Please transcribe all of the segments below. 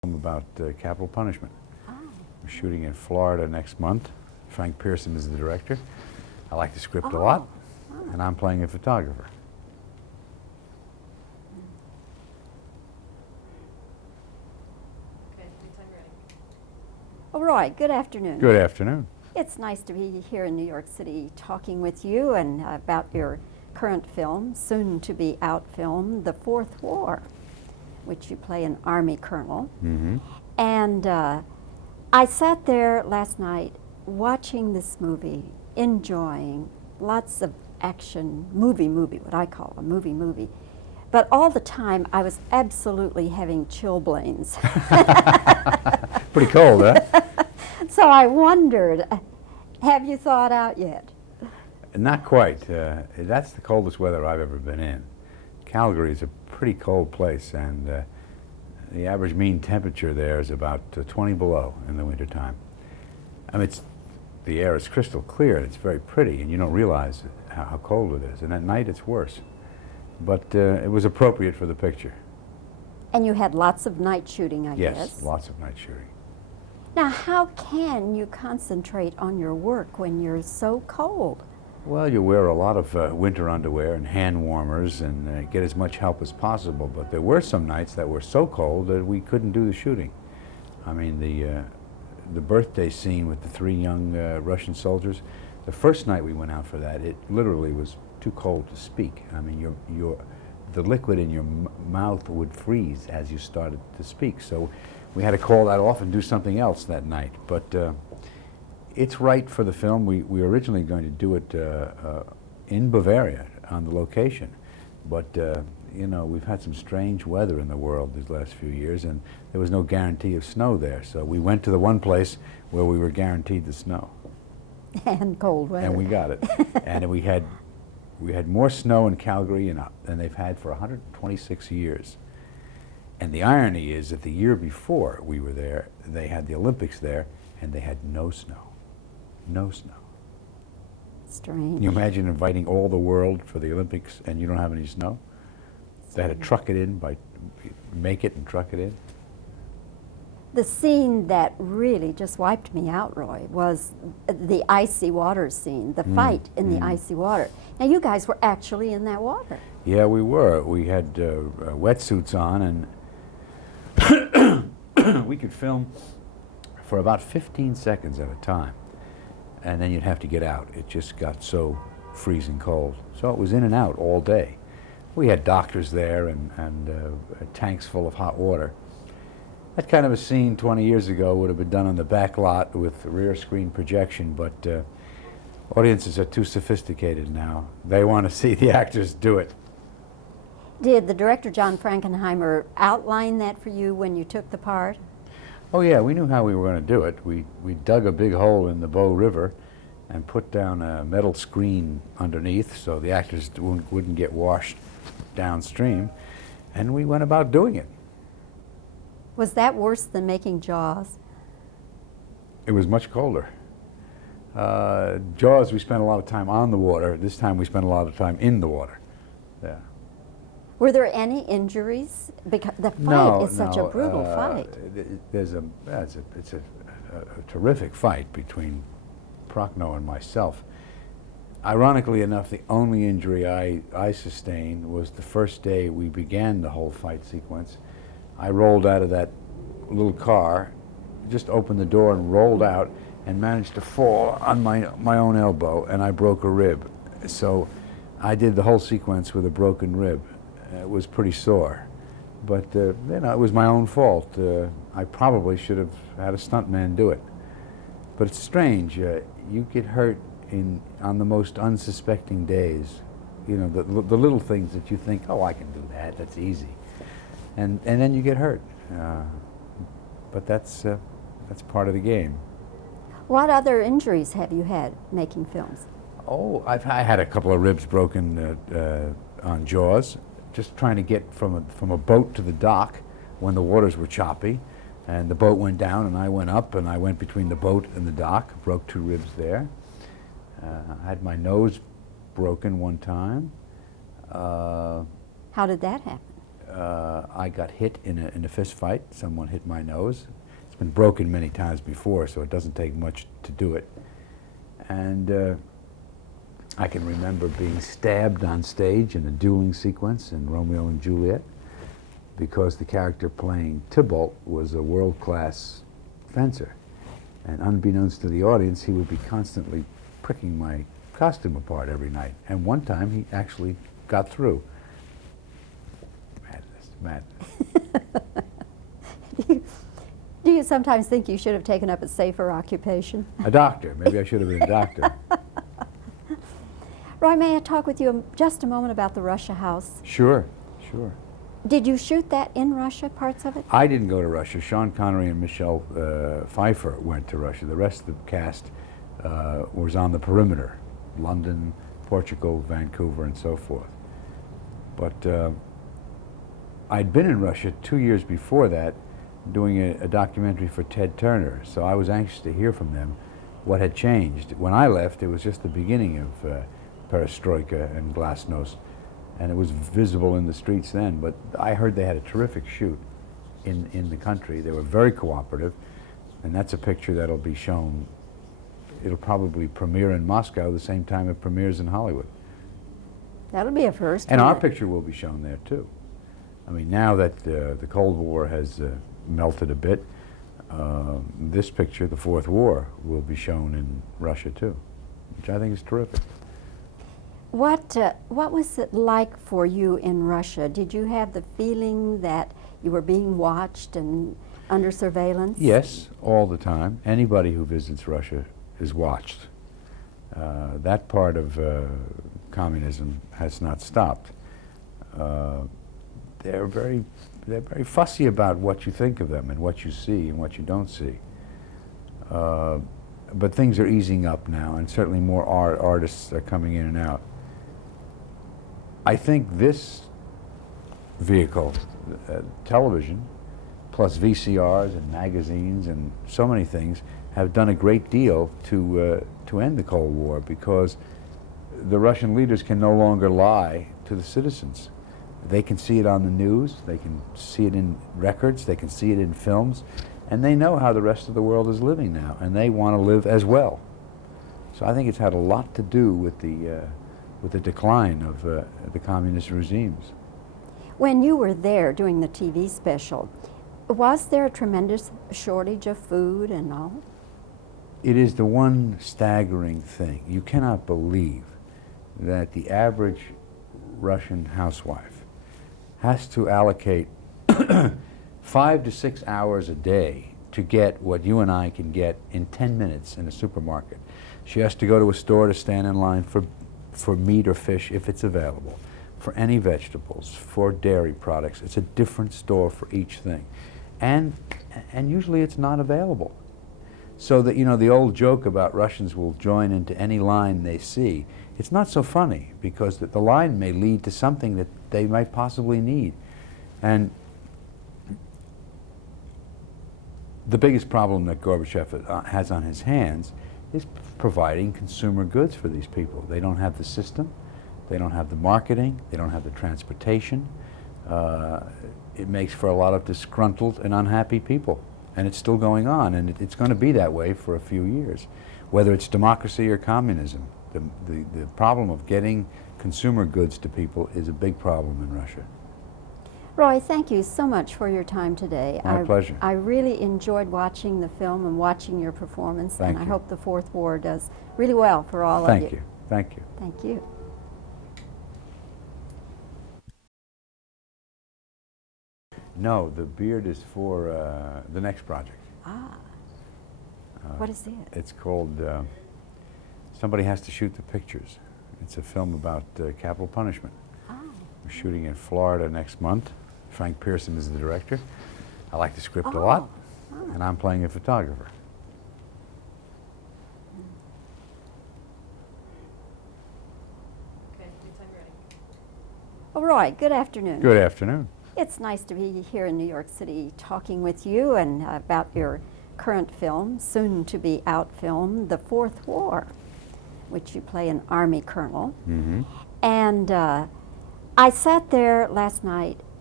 About capital punishment. Oh. We're shooting in Florida next month. Frank Pearson is the director. I like the script a lot, and I'm playing a photographer. Okay, anytime you're ready. All right, good afternoon. Good afternoon. It's nice to be here in New York City talking with you and about your current film, soon to be out film, The Fourth War, which you play an Army colonel. Mm-hmm. And I sat there last night watching this movie, enjoying lots of action, movie, what I call a movie. But all the time I was absolutely having chilblains. Pretty cold, huh? So I wondered, have you thawed out yet? Not quite. That's the coldest weather I've ever been in. Calgary is a pretty cold place, and the average mean temperature there is about 20 below in the wintertime. I mean, the air is crystal clear, and it's very pretty, and you don't realize how cold it is. And at night, it's worse. But it was appropriate for the picture. And you had lots of night shooting, I guess. Yes, lots of night shooting. Now, how can you concentrate on your work when you're so cold? Well, you wear a lot of winter underwear and hand warmers and get as much help as possible. But there were some nights that were so cold that we couldn't do the shooting. I mean, the birthday scene with the three young Russian soldiers, the first night we went out for that, it literally was too cold to speak. I mean, the liquid in your mouth would freeze as you started to speak. So we had to call that off and do something else that night. But it's right for the film. We were originally going to do it in Bavaria on the location, but you know, we've had some strange weather in the world these last few years, and there was no guarantee of snow there. So we went to the one place where we were guaranteed the snow. And cold weather. And we got it. And we had more snow in Calgary than they've had for 126 years. And the irony is that the year before we were there, they had the Olympics there, and they had no snow. No snow. Strange. Can you imagine inviting all the world for the Olympics and you don't have any snow? They had to truck it in, make it and truck it in. The scene that really just wiped me out, Roy, was the icy water scene, the fight in the icy water. Now, you guys were actually in that water. Yeah, we were. We had wetsuits on, and we could film for about 15 seconds at a time, and then you'd have to get out. It just got so freezing cold. So it was in and out all day. We had doctors there and tanks full of hot water. That kind of a scene 20 years ago would have been done on the back lot with rear screen projection, but audiences are too sophisticated now. They want to see the actors do it. Did the director, John Frankenheimer, outline that for you when you took the part? Oh yeah, we knew how we were going to do it. We dug a big hole in the Bow River and put down a metal screen underneath so the actors wouldn't get washed downstream, and we went about doing it. Was that worse than making Jaws? It was much colder. Jaws, we spent a lot of time on the water. This time we spent a lot of time in the water. Yeah. Were there any injuries? Because the fight is such a brutal fight. It's a terrific fight between Prochnow and myself. Ironically enough, the only injury I sustained was the first day we began the whole fight sequence. I rolled out of that little car, just opened the door and rolled out, and managed to fall on my own elbow, and I broke a rib. So I did the whole sequence with a broken rib. It was pretty sore, but you know, it was my own fault. I probably should have had a stuntman do it. But it's strange. You get hurt on the most unsuspecting days. You know, the little things that you think, oh, I can do that. That's easy. And then you get hurt, but that's part of the game. What other injuries have you had making films? Oh, I had a couple of ribs broken on Jaws, just trying to get from a boat to the dock when the waters were choppy, and the boat went down and I went up and I went between the boat and the dock, broke 2 ribs there. I had my nose broken one time. How did that happen? I got hit in a fist fight. Someone hit my nose. It's been broken many times before, so it doesn't take much to do it. And I can remember being stabbed on stage in a dueling sequence in Romeo and Juliet because the character playing Tybalt was a world-class fencer. And unbeknownst to the audience, he would be constantly pricking my costume apart every night. And one time he actually got through. Madness. Do you sometimes think you should have taken up a safer occupation? A doctor. Maybe I should have been a doctor. Roy, may I talk with you just a moment about the Russia House? Sure, sure. Did you shoot that in Russia, parts of it? I didn't go to Russia. Sean Connery and Michelle Pfeiffer went to Russia. The rest of the cast was on the perimeter, London, Portugal, Vancouver, and so forth. But I'd been in Russia 2 years before that doing a documentary for Ted Turner, so I was anxious to hear from them what had changed. When I left, it was just the beginning of perestroika and glasnost, and it was visible in the streets then, but I heard they had a terrific shoot in the country. They were very cooperative, and that's a picture that'll be shown. It'll probably premiere in Moscow the same time it premieres in Hollywood. That'll be a first. And our picture will be shown there too. I mean, now that the Cold War has melted a bit, this picture, the Fourth War, will be shown in Russia too, which I think is terrific. What was it like for you in Russia? Did you have the feeling that you were being watched and under surveillance? Yes, all the time. Anybody who visits Russia is watched. That part of communism has not stopped. They're very fussy about what you think of them and what you see and what you don't see. But things are easing up now, and certainly more artists are coming in and out. I think this vehicle, television, plus VCRs and magazines and so many things, have done a great deal to end the Cold War, because the Russian leaders can no longer lie to the citizens. They can see it on the news, they can see it in records, they can see it in films, and they know how the rest of the world is living now, and they want to live as well. So I think it's had a lot to do with the decline of the communist regimes. When you were there doing the TV special, was there a tremendous shortage of food and all? It is the one staggering thing. You cannot believe that the average Russian housewife has to allocate 5 to 6 hours a day to get what you and I can get in 10 minutes in a supermarket. She has to go to a store to stand in line for meat or fish if it's available, for any vegetables, for dairy products. It's a different store for each thing. And usually it's not available. So that, you know, the old joke about Russians will join into any line they see, it's not so funny, because the line may lead to something that they might possibly need. And the biggest problem that Gorbachev has on his hands is providing consumer goods for these people. They don't have the system, they don't have the marketing, they don't have the transportation. It makes for a lot of disgruntled and unhappy people. And it's still going on, and it's going to be that way for a few years. Whether it's democracy or communism, the problem of getting consumer goods to people is a big problem in Russia. Roy, thank you so much for your time today. My pleasure. I really enjoyed watching the film and watching your performance, Thank and you. I hope the Fourth War does really well for all of you. Thank you. Thank you. Thank you. No, the beard is for the next project. Ah. What is it? It's called Somebody Has to Shoot the Pictures. It's a film about capital punishment. Oh. We're shooting in Florida next month. Frank Pearson is the director. I like the script a lot, and I'm playing a photographer. Okay, anytime you're ready. Oh, Roy, good afternoon. Good afternoon. It's nice to be here in New York City talking with you and about your current film, soon to be out film, The Fourth War, which you play an Army colonel. Mm-hmm. And I sat there last night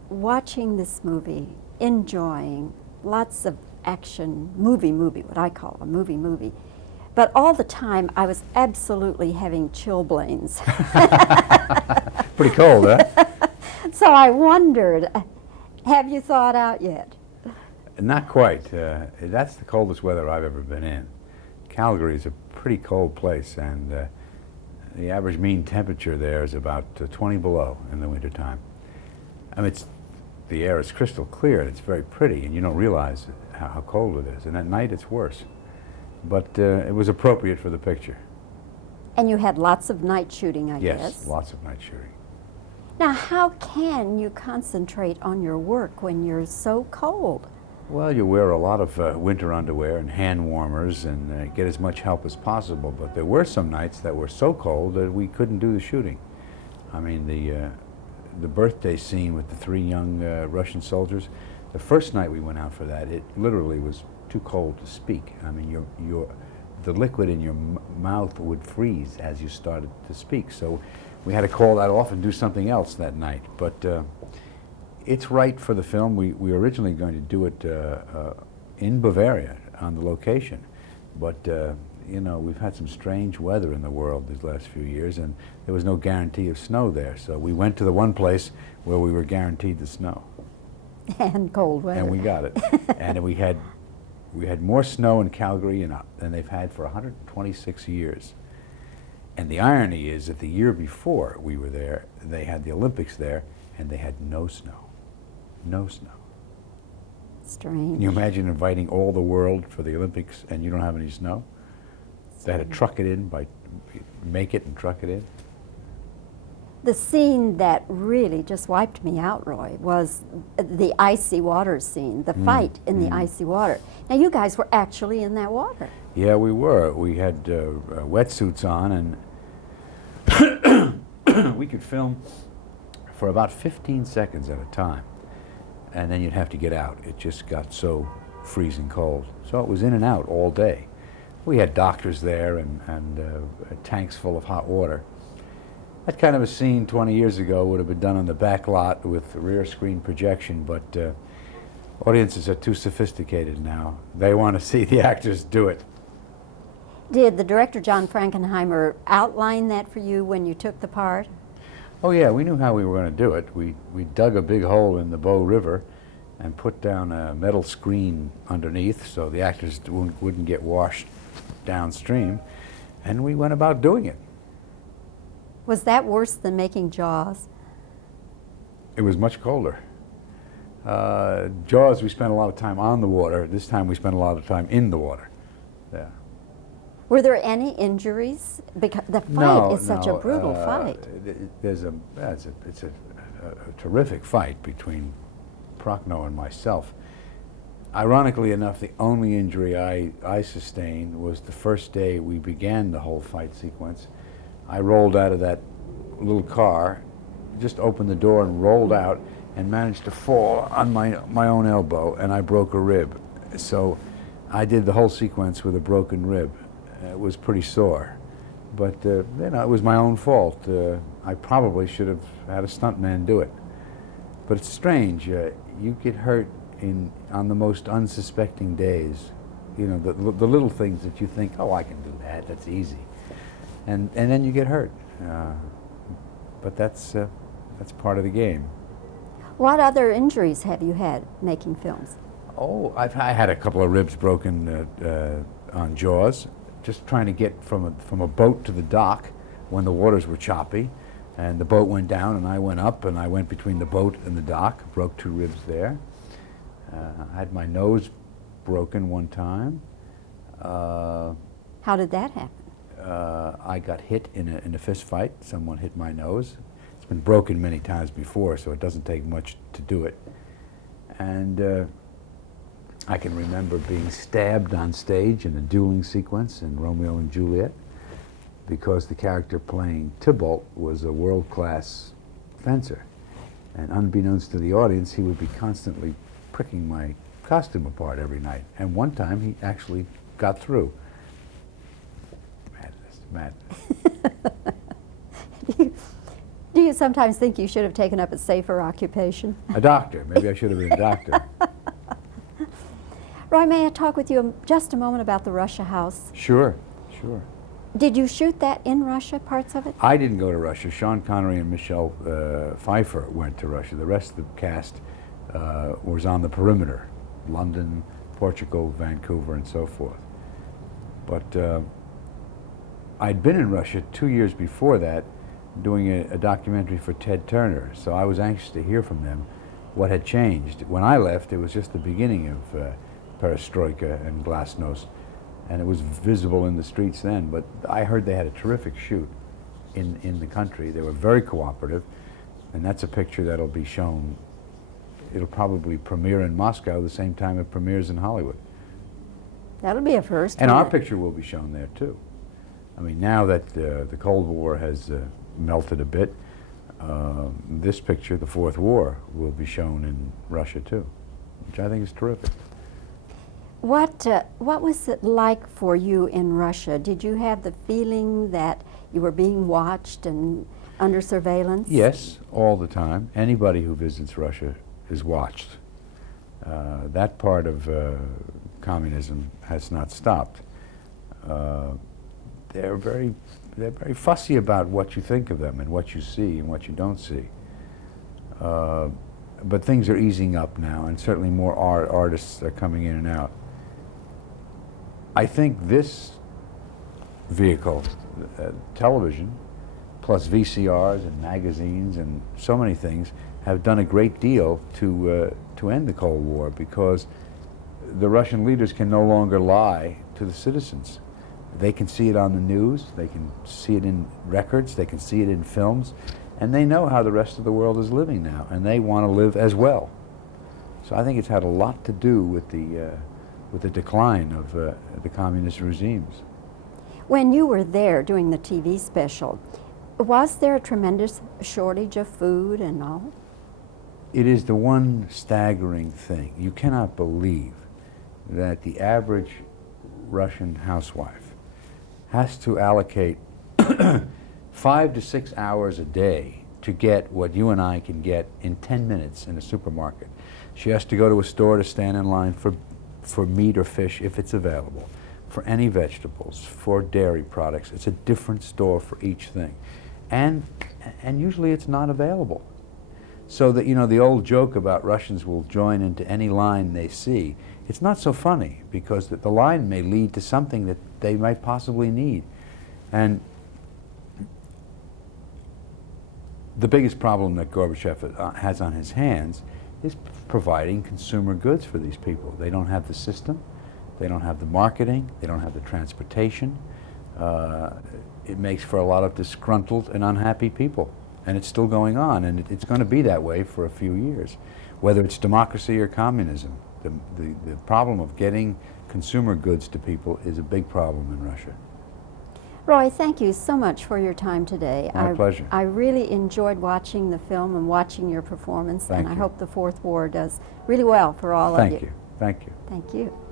watching this movie, enjoying lots of action, movie, what I call a movie. But all the time, I was absolutely having chilblains. Pretty cold, huh? So I wondered, have you thawed out yet? Not quite. That's the coldest weather I've ever been in. Calgary is a pretty cold place, and the average mean temperature there is about 20 below in the wintertime. I mean, the air is crystal clear, and it's very pretty, and you don't realize how cold it is. And at night, it's worse. But it was appropriate for the picture. And you had lots of night shooting, I guess. Yes, lots of night shooting. Now, how can you concentrate on your work when you're so cold? Well, you wear a lot of winter underwear and hand warmers and get as much help as possible. But there were some nights that were so cold that we couldn't do the shooting. I mean, the birthday scene with the 3 young Russian soldiers, the first night we went out for that, it literally was too cold to speak. I mean, the liquid in your mouth would freeze as you started to speak. So we had to call that off and do something else that night. But it's right for the film. We were originally going to do it in Bavaria on the location. But, you know, we've had some strange weather in the world these last few years, and there was no guarantee of snow there. So we went to the one place where we were guaranteed the snow. And cold weather. And we got it. And we had more snow in Calgary than they've had for 126 years. And the irony is that the year before we were there, they had the Olympics there, and they had no snow. No snow. Strange. Can you imagine inviting all the world for the Olympics and you don't have any snow? They had to truck it in, make it and truck it in. The scene that really just wiped me out, Roy, was the icy water scene, the fight in the icy water. Now, you guys were actually in that water. Yeah, we were. We had wetsuits on, and we could film for about 15 seconds at a time. And then you'd have to get out. It just got so freezing cold. So it was in and out all day. We had doctors there and tanks full of hot water. That kind of a scene 20 years ago would have been done on the back lot with rear screen projection, but audiences are too sophisticated now. They want to see the actors do it. Did the director, John Frankenheimer, outline that for you when you took the part? Oh yeah, we knew how we were going to do it. We dug a big hole in the Bow River and put down a metal screen underneath so the actors wouldn't get washed downstream, and we went about doing it. Was that worse than making Jaws? It was much colder. Jaws, we spent a lot of time on the water. This time we spent a lot of time in the water. Yeah. Were there any injuries? Because the fight is such a brutal fight. It's a terrific fight between Prochnow and myself. Ironically enough, the only injury I sustained was the first day we began the whole fight sequence. I rolled out of that little car, just opened the door and rolled out, and managed to fall on my own elbow, and I broke a rib. So I did the whole sequence with a broken rib. It was pretty sore, but you know, it was my own fault. I probably should have had a stuntman do it. But it's strange. You get hurt on the most unsuspecting days. You know, the little things that you think, oh, I can do that. That's easy. And then you get hurt. But that's part of the game. What other injuries have you had making films? Oh, I had a couple of ribs broken on Jaws, just trying to get from a boat to the dock when the waters were choppy, and the boat went down and I went up, and I went between the boat and the dock, broke 2 ribs there. I had my nose broken one time. How did that happen? I got hit in a fist fight. Someone hit my nose. It's been broken many times before, so it doesn't take much to do it. And I can remember being stabbed on stage in a dueling sequence in Romeo and Juliet because the character playing Tybalt was a world-class fencer. And unbeknownst to the audience, he would be constantly pricking my costume apart every night. And one time he actually got through. Madness. Do you sometimes think you should have taken up a safer occupation? A doctor. Maybe I should have been a doctor. Roy, may I talk with you just a moment about the Russia House? Sure, sure. Did you shoot that in Russia, parts of it? I didn't go to Russia. Sean Connery and Michelle Pfeiffer went to Russia. The rest of the cast was on the perimeter, London, Portugal, Vancouver, and so forth. But I'd been in Russia 2 years before that doing a documentary for Ted Turner, so I was anxious to hear from them what had changed. When I left, it was just the beginning of perestroika and glasnost, and it was visible in the streets then, but I heard they had a terrific shoot in the country. They were very cooperative, and that's a picture that'll be shown. It'll probably premiere in Moscow the same time it premieres in Hollywood. That'll be a first. And our picture will be shown there too. I mean, now that the Cold War has melted a bit, this picture, the Fourth War, will be shown in Russia too, which I think is terrific. What was it like for you in Russia? Did you have the feeling that you were being watched and under surveillance? Yes, all the time. Anybody who visits Russia is watched. That part of communism has not stopped. They're very fussy about what you think of them and what you see and what you don't see. But things are easing up now, and certainly more artists are coming in and out. I think this vehicle, television, plus VCRs and magazines and so many things, have done a great deal to end the Cold War, because the Russian leaders can no longer lie to the citizens. They can see it on the news, they can see it in records, they can see it in films, and they know how the rest of the world is living now, and they want to live as well. So I think it's had a lot to do with the decline of the communist regimes. When you were there doing the TV special, was there a tremendous shortage of food and all? It is the one staggering thing. You cannot believe that the average Russian housewife has to allocate 5 to 6 hours a day to get what you and I can get in 10 minutes in a supermarket. She has to go to a store to stand in line for meat or fish if it's available, for any vegetables, for dairy products. It's a different store for each thing. And usually it's not available. So that, you know, the old joke about Russians will join into any line they see, it's not so funny, because the line may lead to something that they might possibly need. And the biggest problem that Gorbachev has on his hands is providing consumer goods for these people. They don't have the system, they don't have the marketing, they don't have the transportation. It makes for a lot of disgruntled and unhappy people. And it's still going on, and it's going to be that way for a few years. Whether it's democracy or communism, the problem of getting consumer goods to people is a big problem in Russia. Roy, thank you so much for your time today. My pleasure. I really enjoyed watching the film and watching your performance, Thank and I you. hope the Fourth War does really well for all of you. Thank you. Thank you. Thank you.